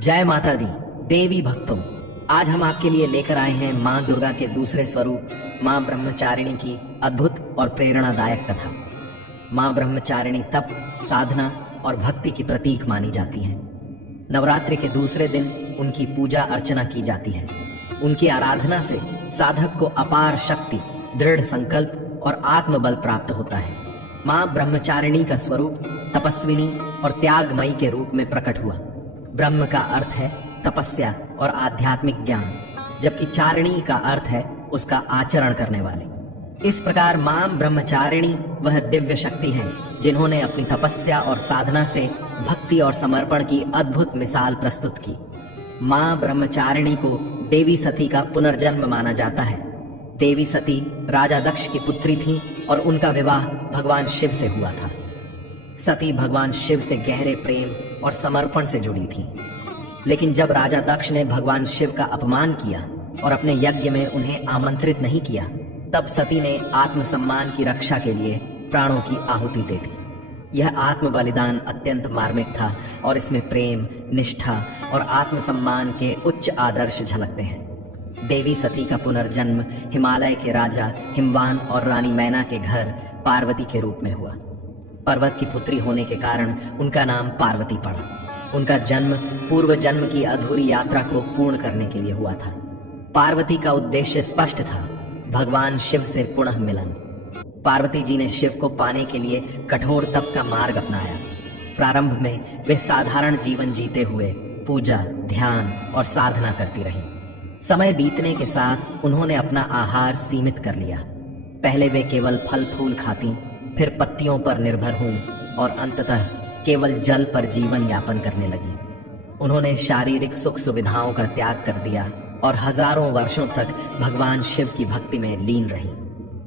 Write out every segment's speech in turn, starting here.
जय माता दी। देवी भक्तों, आज हम आपके लिए लेकर आए हैं माँ दुर्गा के दूसरे स्वरूप माँ ब्रह्मचारिणी की अद्भुत और प्रेरणादायक कथा। माँ ब्रह्मचारिणी तप, साधना और भक्ति की प्रतीक मानी जाती हैं। नवरात्रि के दूसरे दिन उनकी पूजा अर्चना की जाती है। उनकी आराधना से साधक को अपार शक्ति, दृढ़ संकल्प और आत्मबल प्राप्त होता है। माँ ब्रह्मचारिणी का स्वरूप तपस्विनी और त्यागमयी के रूप में प्रकट हुआ। ब्रह्म का अर्थ है तपस्या और आध्यात्मिक ज्ञान, जबकि चारिणी का अर्थ है उसका आचरण करने वाले। इस प्रकार मां ब्रह्मचारिणी वह दिव्य शक्ति हैं जिन्होंने अपनी तपस्या और साधना से भक्ति और समर्पण की अद्भुत मिसाल प्रस्तुत की। मां ब्रह्मचारिणी को देवी सती का पुनर्जन्म माना जाता है। देवी सती राजा दक्ष की पुत्री थी और उनका विवाह भगवान शिव से हुआ था। सती भगवान शिव से गहरे प्रेम और समर्पण से जुड़ी थी, लेकिन जब राजा दक्ष ने भगवान शिव का अपमान किया और अपने यज्ञ में उन्हें आमंत्रित नहीं किया, तब सती ने आत्मसम्मान की रक्षा के लिए प्राणों की आहुति दे दी। यह आत्म बलिदान अत्यंत मार्मिक था और इसमें प्रेम, निष्ठा और आत्मसम्मान के उच्च आदर्श झलकते हैं। देवी सती का पुनर्जन्म हिमालय के राजा हिमवान और रानी मैना के घर पार्वती के रूप में हुआ। पर्वत की पुत्री होने के कारण उनका नाम पार्वती पड़ा। उनका जन्म पूर्व जन्म की अधूरी यात्रा को पूर्ण करने के लिए हुआ था। पार्वती का उद्देश्य स्पष्ट था, भगवान शिव से पुनः मिलन। पार्वती जी ने शिव को पाने के लिए कठोर तप का मार्ग अपनाया। प्रारंभ में वे साधारण जीवन जीते हुए पूजा, ध्यान और साधना करती रहीं। समय बीतने के साथ उन्होंने अपना आहार सीमित कर लिया। पहले वे केवल फल फूल खाती, फिर पत्तियों पर निर्भर हुई और अंततः केवल जल पर जीवन यापन करने लगी। उन्होंने शारीरिक सुख सुविधाओं का त्याग कर दिया और हजारों वर्षों तक भगवान शिव की भक्ति में लीन रही।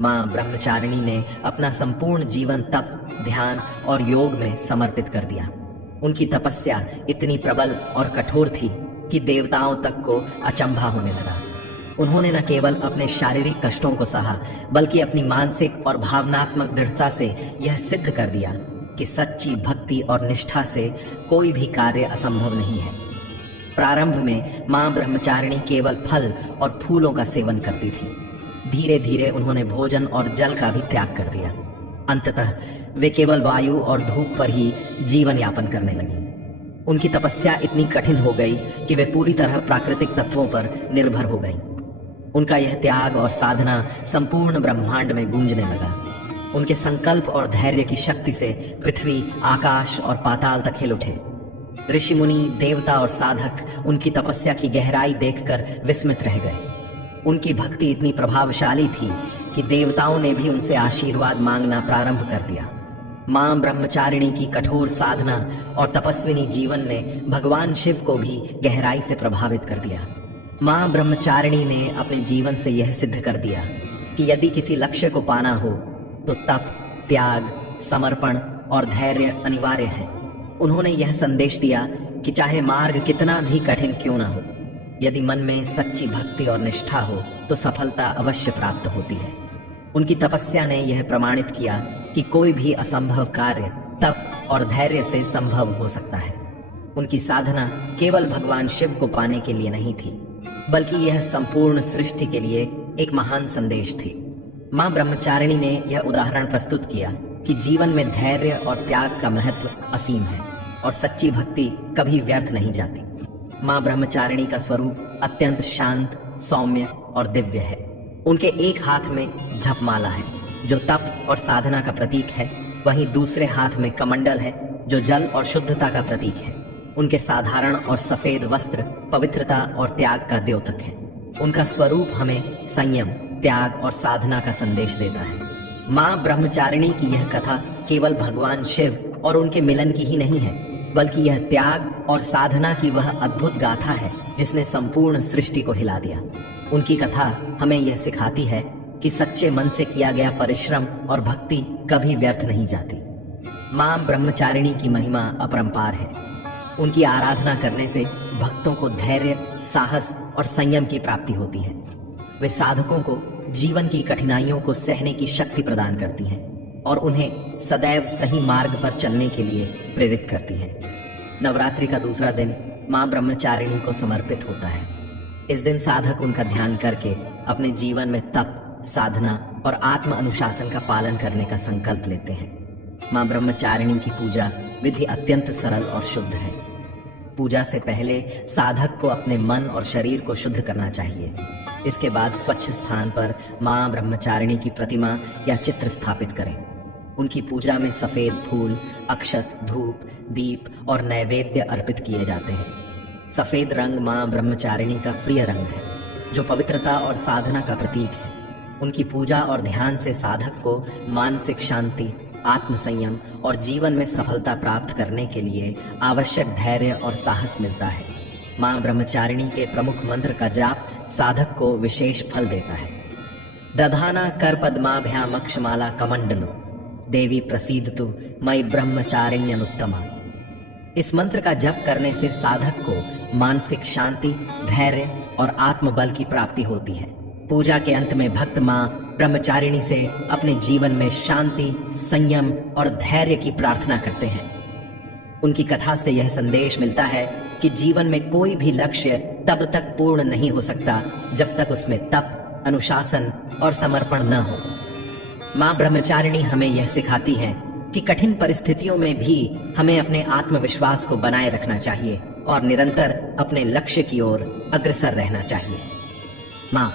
मां ब्रह्मचारिणी ने अपना संपूर्ण जीवन तप, ध्यान और योग में समर्पित कर दिया। उनकी तपस्या इतनी प्रबल और कठोर थी कि देवताओं तक को अचंभा होने लगा। उन्होंने न केवल अपने शारीरिक कष्टों को सहा, बल्कि अपनी मानसिक और भावनात्मक दृढ़ता से यह सिद्ध कर दिया कि सच्ची भक्ति और निष्ठा से कोई भी कार्य असंभव नहीं है। प्रारंभ में मां ब्रह्मचारिणी केवल फल और फूलों का सेवन करती थी। धीरे धीरे उन्होंने भोजन और जल का भी त्याग कर दिया। अंततः वे केवल वायु और धूप पर ही जीवन यापन करने लगी। उनकी तपस्या इतनी कठिन हो गई कि वे पूरी तरह प्राकृतिक तत्वों पर निर्भर हो गईं। उनका यह त्याग और साधना संपूर्ण ब्रह्मांड में गूंजने लगा। उनके संकल्प और धैर्य की शक्ति से पृथ्वी, आकाश और पाताल तक हिल उठे। ऋषि मुनि, देवता और साधक उनकी तपस्या की गहराई देखकर विस्मित रह गए। उनकी भक्ति इतनी प्रभावशाली थी कि देवताओं ने भी उनसे आशीर्वाद मांगना प्रारंभ कर दिया। मां ब्रह्मचारिणी की कठोर साधना और तपस्विनी जीवन ने भगवान शिव को भी गहराई से प्रभावित कर दिया। मां ब्रह्मचारिणी ने अपने जीवन से यह सिद्ध कर दिया कि यदि किसी लक्ष्य को पाना हो तो तप, त्याग, समर्पण और धैर्य अनिवार्य है। उन्होंने यह संदेश दिया कि चाहे मार्ग कितना भी कठिन क्यों ना हो, यदि मन में सच्ची भक्ति और निष्ठा हो तो सफलता अवश्य प्राप्त होती है। उनकी तपस्या ने यह प्रमाणित किया कि कोई भी असंभव कार्य तप और धैर्य से संभव हो सकता है। उनकी साधना केवल भगवान शिव को पाने के लिए नहीं थी, बल्कि यह संपूर्ण सृष्टि के लिए एक महान संदेश थी। मां ब्रह्मचारिणी ने यह उदाहरण प्रस्तुत किया कि जीवन में धैर्य और त्याग का महत्व असीम है और सच्ची भक्ति कभी व्यर्थ नहीं जाती। मां ब्रह्मचारिणी का स्वरूप अत्यंत शांत, सौम्य और दिव्य है। उनके एक हाथ में जपमाला है जो तप और साधना का प्रतीक है, वहीं दूसरे हाथ में कमंडल है जो जल और शुद्धता का प्रतीक है। उनके साधारण और सफेद वस्त्र पवित्रता और त्याग का द्योतक है। उनका स्वरूप हमें संयम, त्याग और साधना का संदेश देता है। मां ब्रह्मचारिणी की यह कथा केवल भगवान शिव और उनके मिलन की ही नहीं है, बल्कि यह त्याग और साधना की वह अद्भुत गाथा है जिसने संपूर्ण सृष्टि को हिला दिया। उनकी कथा हमें यह सिखाती है कि सच्चे मन से किया गया परिश्रम और भक्ति कभी व्यर्थ नहीं जाती। मां ब्रह्मचारिणी की महिमा अपरंपार है। उनकी आराधना करने से भक्तों को धैर्य, साहस और संयम की प्राप्ति होती है। वे साधकों को जीवन की कठिनाइयों को सहने की शक्ति प्रदान करती हैं और उन्हें सदैव सही मार्ग पर चलने के लिए प्रेरित करती हैं। नवरात्रि का दूसरा दिन मां ब्रह्मचारिणी को समर्पित होता है। इस दिन साधक उनका ध्यान करके अपने जीवन में तप, साधना और आत्म अनुशासन का पालन करने का संकल्प लेते हैं। मां ब्रह्मचारिणी की पूजा विधि अत्यंत सरल और शुद्ध है। पूजा से पहले साधक को अपने मन और शरीर को शुद्ध करना चाहिए। इसके बाद स्वच्छ स्थान पर मां ब्रह्मचारिणी की प्रतिमा या चित्र स्थापित करें। उनकी पूजा में सफेद फूल, अक्षत, धूप, दीप और नैवेद्य अर्पित किए जाते हैं। सफेद रंग मां ब्रह्मचारिणी का प्रिय रंग है, जो पवित्रता और साधना का प्रतीक है। उनकी पूजा और ध्यान से साधक को मानसिक शांति, आत्मसंयम और जीवन में सफलता प्राप्त करने के लिए आवश्यक धैर्य और साहस मिलता है। मां ब्रह्मचारिणी के प्रमुख मंत्र का जाप साधक को विशेष फल देता है। दधाना कर पद्माभ्यामक्षमाला कमंडलो देवी प्रसीदतु मयि ब्रह्मचारिण्यनुत्तमा। इस मंत्र का जप करने से साधक को मानसिक शांति, धैर्य और आत्मबल की प्राप्ति होती है। पूजा के अंत में भक्त मां ब्रह्मचारिणी से अपने जीवन में शांति, संयम और धैर्य की प्रार्थना करते हैं। उनकी कथा से यह संदेश मिलता है कि जीवन में कोई भी लक्ष्य तब तक पूर्ण नहीं हो सकता जब तक उसमें तप, अनुशासन और समर्पण न हो। मां ब्रह्मचारिणी हमें यह सिखाती है कि कठिन परिस्थितियों में भी हमें अपने आत्मविश्वास को बनाए रखना चाहिए और निरंतर अपने लक्ष्य की ओर अग्रसर रहना चाहिए। मां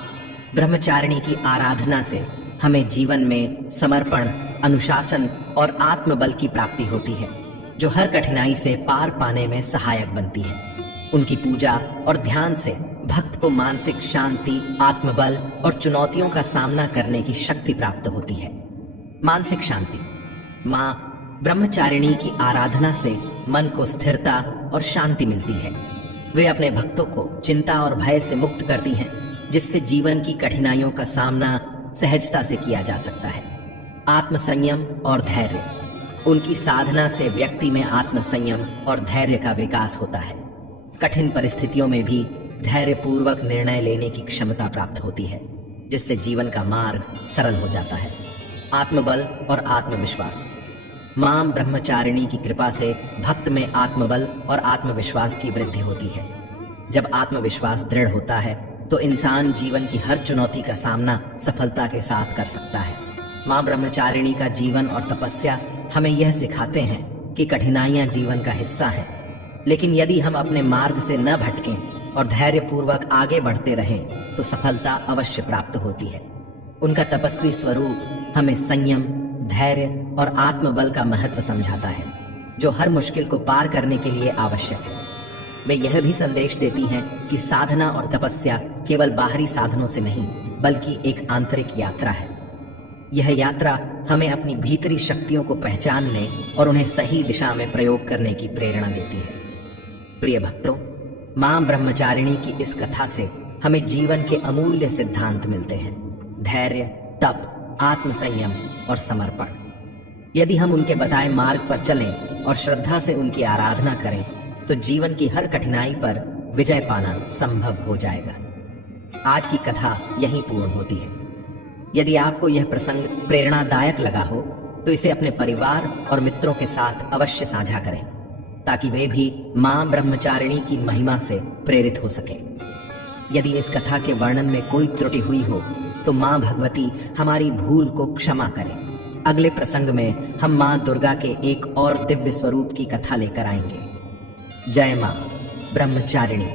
ब्रह्मचारिणी की आराधना से हमें जीवन में समर्पण, अनुशासन और आत्मबल की प्राप्ति होती है, जो हर कठिनाई से पार पाने में सहायक बनती है। उनकी पूजा और ध्यान से भक्त को मानसिक शांति, आत्मबल और चुनौतियों का सामना करने की शक्ति प्राप्त होती है। मानसिक शांति। मां ब्रह्मचारिणी की आराधना से मन को स्थिरता और शांति मिलती है। वे अपने भक्तों को चिंता और भय से मुक्त करती हैं, जिससे जीवन की कठिनाइयों का सामना सहजता से किया जा सकता है। आत्मसंयम और धैर्य। उनकी साधना से व्यक्ति में आत्मसंयम और धैर्य का विकास होता है। कठिन परिस्थितियों में भी धैर्यपूर्वक निर्णय लेने की क्षमता प्राप्त होती है, जिससे जीवन का मार्ग सरल हो जाता है। आत्मबल और आत्मविश्वास। मां ब्रह्मचारिणी की कृपा से भक्त में आत्मबल और आत्मविश्वास की वृद्धि होती है। जब आत्मविश्वास दृढ़ होता है तो इंसान जीवन की हर चुनौती का सामना सफलता के साथ कर सकता है। मां ब्रह्मचारिणी का जीवन और तपस्या हमें यह सिखाते हैं कि कठिनाइयां जीवन का हिस्सा हैं, लेकिन यदि हम अपने मार्ग से न भटकें और धैर्यपूर्वक आगे बढ़ते रहें तो सफलता अवश्य प्राप्त होती है। उनका तपस्वी स्वरूप हमें संयम, धैर्य और आत्मबल का महत्व समझाता है, जो हर मुश्किल को पार करने के लिए आवश्यक है। वे यह भी संदेश देती हैं कि साधना और तपस्या केवल बाहरी साधनों से नहीं, बल्कि एक आंतरिक यात्रा है। यह यात्रा हमें अपनी भीतरी शक्तियों को पहचानने और उन्हें सही दिशा में प्रयोग करने की प्रेरणा देती है। प्रिय भक्तों, मां ब्रह्मचारिणी की इस कथा से हमें जीवन के अमूल्य सिद्धांत मिलते हैं। धैर्य, तप, आत्मसंयम और समर्पण। यदि हम उनके बताए मार्ग पर चलें और श्रद्धा से उनकी आराधना करें तो जीवन की हर कठिनाई पर विजय पाना संभव हो जाएगा। आज की कथा यहीं पूर्ण होती है। यदि आपको यह प्रसंग प्रेरणादायक लगा हो तो इसे अपने परिवार और मित्रों के साथ अवश्य साझा करें, ताकि वे भी मां ब्रह्मचारिणी की महिमा से प्रेरित हो सकें। यदि इस कथा के वर्णन में कोई त्रुटि हुई हो तो मां भगवती हमारी भूल को क्षमा करें। अगले प्रसंग में हम मां दुर्गा के एक और दिव्य स्वरूप की कथा लेकर आएंगे। जय मां ब्रह्मचारिणी।